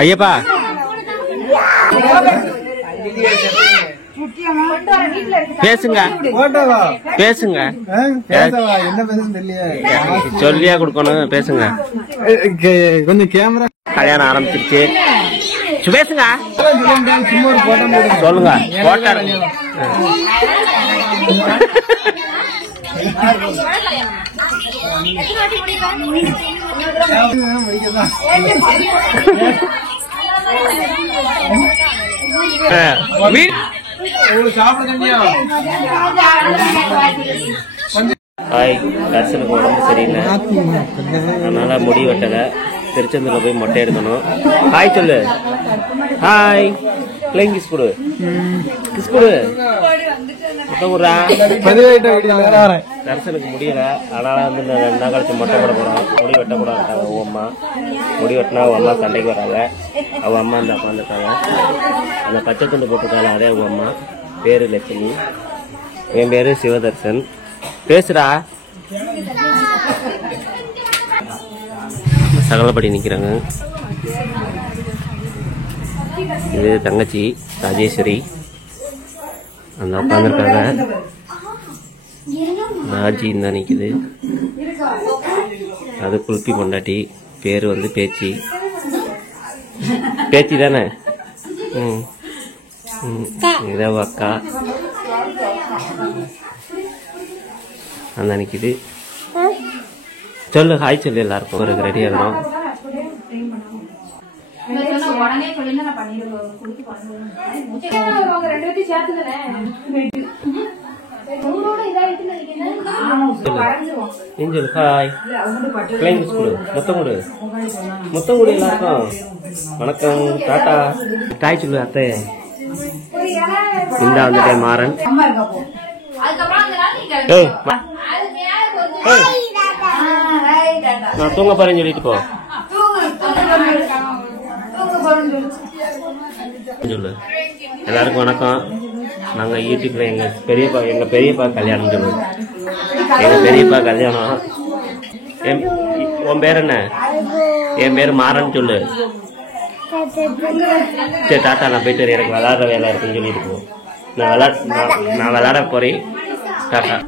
ஐயப்பா பேசுங்க பேசுங்க சொல்லியா கொடுக்கணும் பேசுங்க கொஞ்சம் கேமரா கல்யாணம் ஆரம்பிச்சிருச்சு பேசுங்க சொல்லுங்க போட்டோ ஹாய், தர்சனுக்கு உடம்பு சரியில்லை, அதனால முடி வெட்டல. திருச்செந்தூர்ல போய் மொட்டை எடுக்கணும். ஹாய் சொல்லு. ஹாய், பிள்ளைங்க கிஸ் கொடு, கிஸ் கொடு. தர்சனுக்கு முடியல, அதனால வந்து 2 நாள் கழிச்சு மொட்டை போட போறோம். முடி வெட்டக்கூடாது அவங்க அம்மா. முடி வெட்டினா அவங்க அம்மா சண்டைக்கு வராங்க. அவங்க அம்மா இந்த உட்காந்துருக்காங்க. அந்த பச்சை துண்டு போட்டுருக்காங்க, அதே அவங்க அம்மா. பேரு லட்சுமி, என் பேரு சிவதர்சன். பேசுறா. சகலப்படி நிக்கிறாங்க. இது தங்கச்சி ராஜேஸ்வரி, அந்த உட்காந்துருக்காங்க. ராஜி இந்த நிக்குது, அது குல்பி பொண்டாட்டி. பேரு வந்து பேச்சி. பேச்சி தானே. இத அக்கா அந்த நிக்குது. சொல்லு, ஹாய் சொல்லு. எல்லாருக்கும் ஒரு ரெடி ஆகணும். ஹாய், முத்தம் கொடு, முத்தம் கொடு எல்லாருக்கும். வணக்கம், டாட்டா, தாய் சொல்லு. அத்தை இந்த வந்துட்டே மாறன். நான் தூங்க போறேன்னு சொல்லிட்டு போ சொல்லு. எல்லாருக்கும் வணக்கம். நாங்க யூடியூப்ல எங்க பெரியப்பா கல்யாணம் சொல்லுவோம். எங்க பெரியப்பா கல்யாணம். உன் பேர் என்ன? என் பேர் மாறன் சொல்லு. சரி டாட்டா, நான் போயிட்டு எனக்கு விளையாடுற வேலை இருக்குன்னு சொல்லிட்டு போ. நான் விளையாட போறேன். டாட்டா.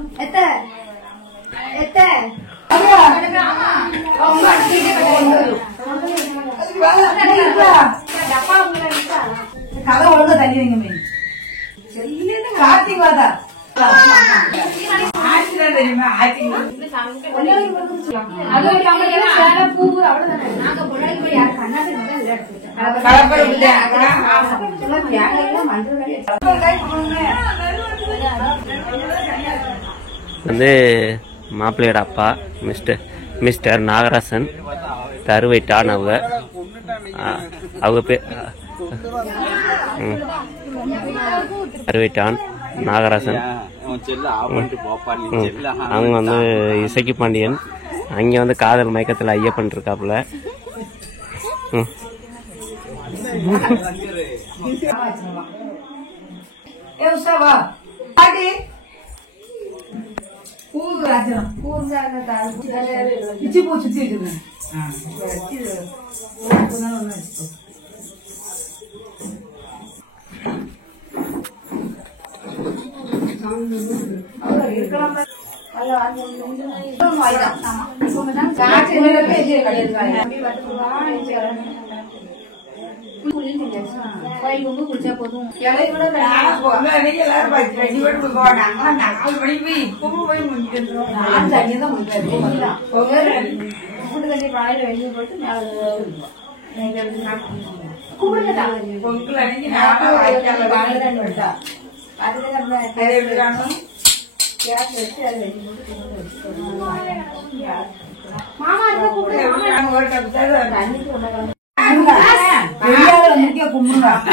கதை ஒழுங்க தண்ணி வைங்க. கார்த்திகாதா வந்து மாப்பிள்ளையோட அப்பா மிஸ்டர் நாகராசன் தருவைட்டான். அவங்க பேர் தருவைட்டான் நாகராசன். அவங்க வந்து இசைக்கு பாண்டியன். அங்க வந்து காதல் மயக்கத்துல ஐயப்பன் இருக்காப்புல.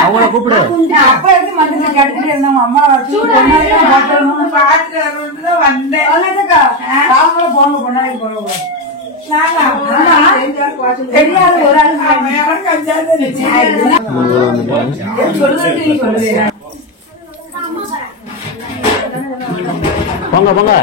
அவங்கள கூப்பிடு. அப்ப எப்படி மனசுல கெடுத்துட்டு இருந்தாங்க அம்மா வச்சு வந்தேன். போங்க பொண்ணாடி போறவங்க தெரியாது. ஒரு ஆள் சொல்லுங்க. போங்க போங்க.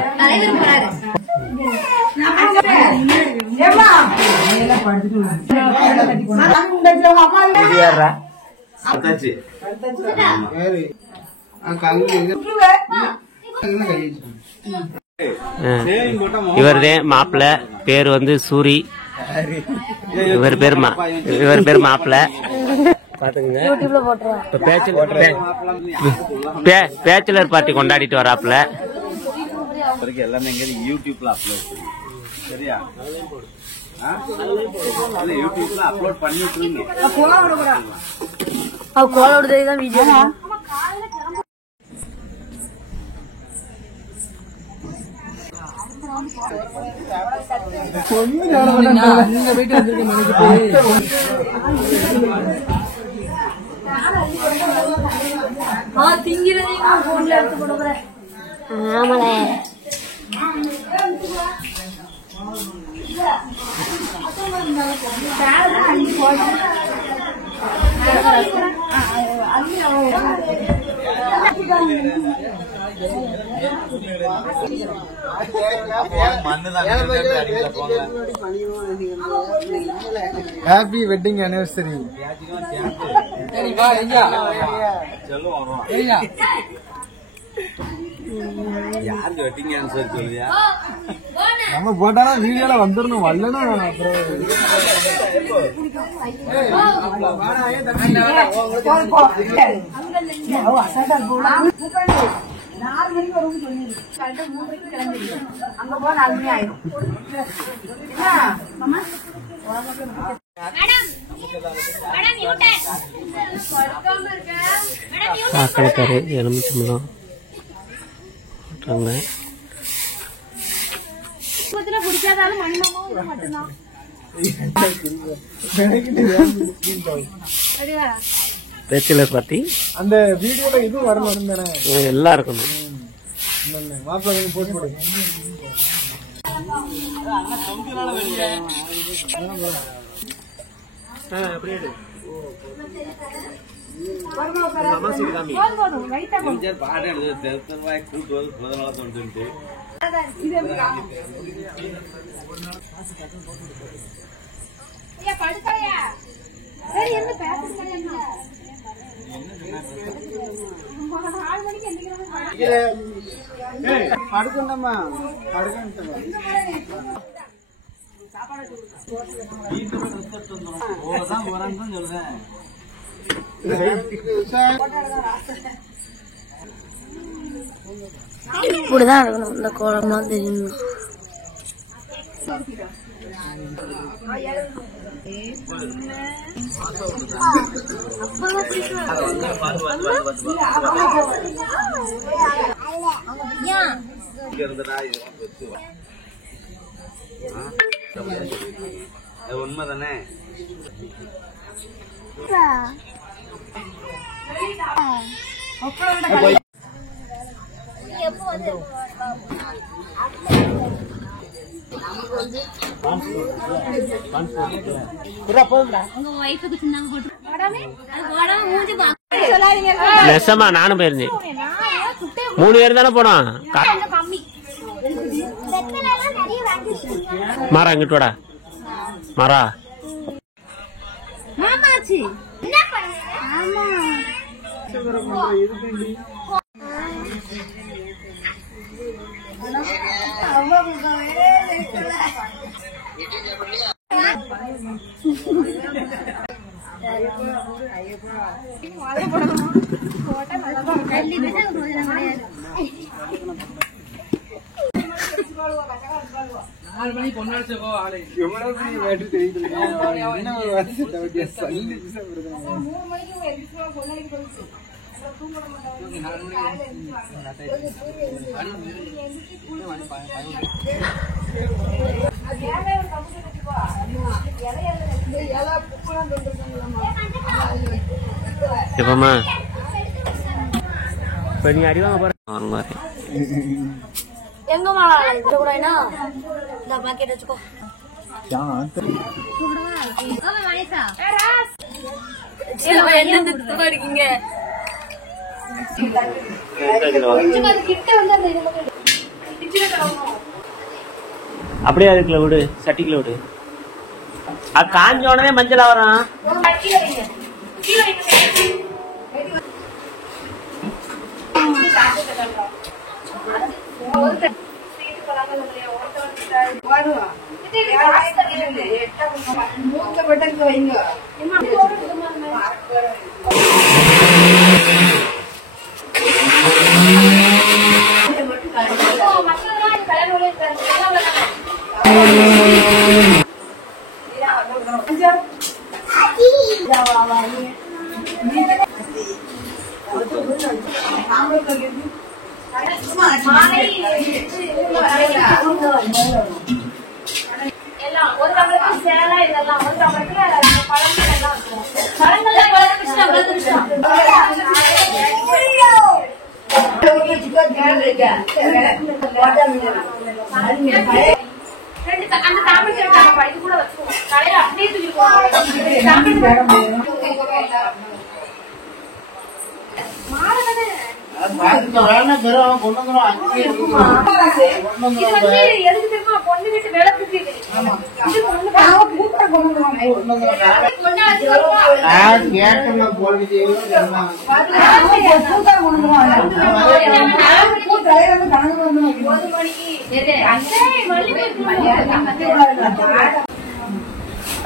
இவர்தே மாப்பிள்ள பேர் வந்து சூரி. இவர் பேர் மாப்பிள்ள பாத்துங்க. பேச்சுலர் பார்ட்டி கொண்டாடிட்டு வராப்புல. எல்லாமே யூடியூப்ல அப்லோட் சரியா? யூடியூப்ல அப்லோட் பண்ணிட்டு ஹாப்பி வெட்டிங் அனிவர்சரி. யாருக்கு வெட்டிங் ஆனிவர்சரி சொல்லியா? நம்ம போட்டானா வீடியோல வந்துடணும். வரலன்னா ஆக்கடைக்காரு எலுமிச்சம்பழம் பேச்சுலர் பார்ட்டி. அந்த வீடியோல இதுவும் வரணும் தானே? எல்லாம் இருக்கணும். மாப்பிள்ளை போட்டு போடு. பாடம் எடுத்து கூட்டு முதலாள தோன்றுட்டு படுக்கணுமா? படுக்கணும் சொல்றேன். இப்படிதான் இருக்கணும். இந்த கோலம்லாம் தெரியும். உண்மைதானே? நெசமா நானும் போயிருந்தேன். 3 பேர் தானே போனோம். மாறா இங்கிட்டு வாடா. மாறா எப்பமா இப்ப நீ அடி வாங்க போற எங்கம்மா கூடனா இந்த பாக்கெட் வச்சுக்கோ. இருக்கீங்க கிட்ட வந்து அப்படியே அதுக்குள்ள விடு, சட்டிக்குள்ள விடு. அது காஞ்ச உடனே மஞ்சள் வரும்.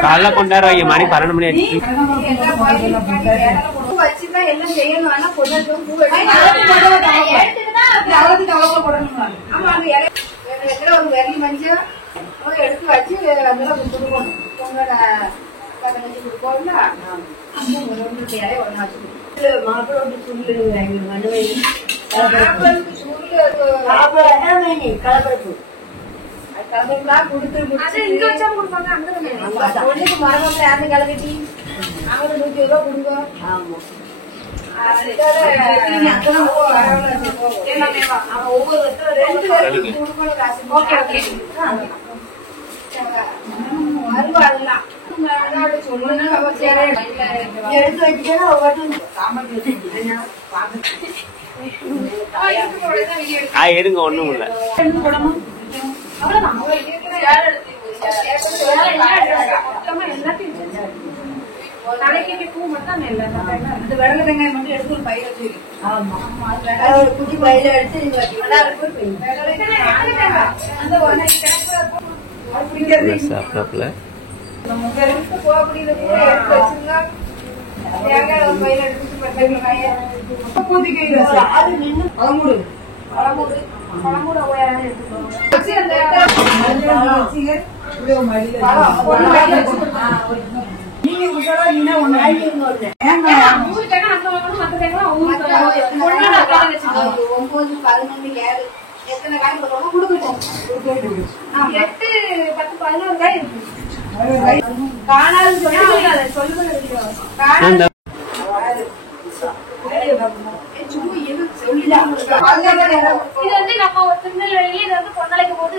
காலைல கொண்டாடுவாங்க, மணி 12 மணி ஆச்சு. எடுத்து வச்சு எடுங்க, ஒண்ணும் இல்ல. குட்டி பயில எடுத்து எத்தனை காய் கொடுக்கணும் 8, 10, 11 காய் இருக்கு. காணாது சொல்லுங்க. இது நம்ம திருநெல்வேலி பொன்னலைக்கு போட்டு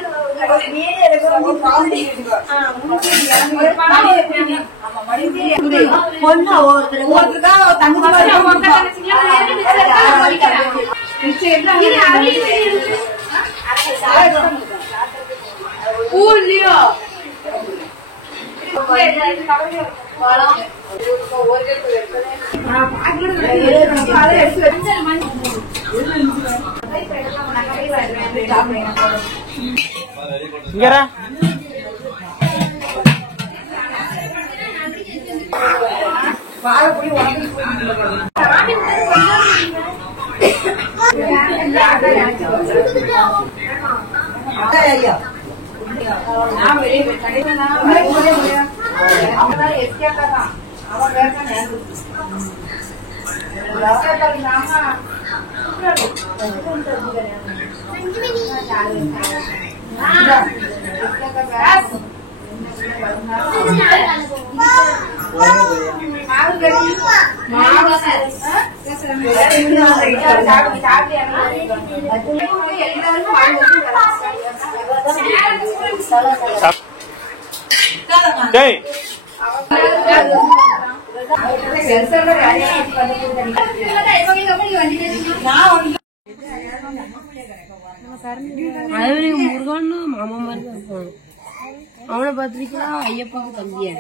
அதே முருகன்னு மாமா மாதிரி தான் இருப்பான். அவனை பார்த்திருக்கா ஐயப்பாவுக்கு தம்பியா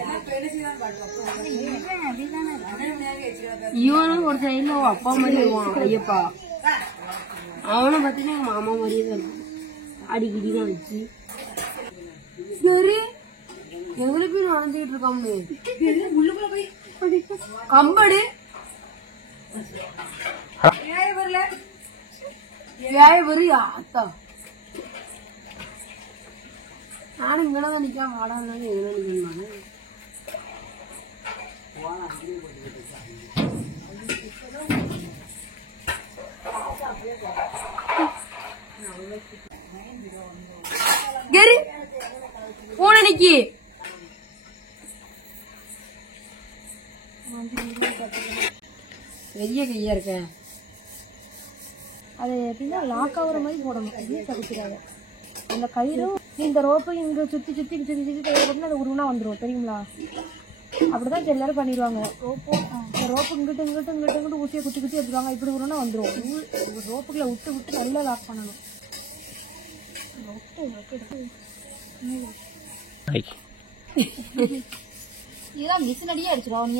இவனும் ஒரு சைடுல அப்பா மாதிரி வருவான் ஐயப்பா. அவனை பார்த்தீங்கன்னா எங்க மாமா மாதிரியே தான் இருக்கும். அடிக்கடிதான் வச்சு சரி எங்களை போய் நடந்துகிட்டு இருக்காம கம்படு அத்தா நானும் இங்கதான் நிக்காம வாடாங்க எங்க நிக்கணும். போன நிக்கி பெரிய கையா இருக்க. அது எப்படின்னா லாக் ஆகுற மாதிரி போடணும். எதுவும் தடுக்கிறாங்க. அந்த கயிறும் இந்த ரோப்பை இங்க சுத்தி சுத்தி சுத்தி சுத்தி அது உருவனா வந்துடும் தெரியுங்களா? அப்படிதான் எல்லாரும் பண்ணிடுவாங்க. ரோப்பு இங்கிட்டு இங்கிட்டு இங்கிட்டு இங்கிட்டு ஊசியை குத்தி குத்தி எடுத்துருவாங்க. இப்படி உருவனா வந்துடும். ரோப்புக்குள்ள விட்டு விட்டு நல்லா லாக் பண்ணணும். இதெல்லாம் மிஷினடியே அடிச்சிடும்.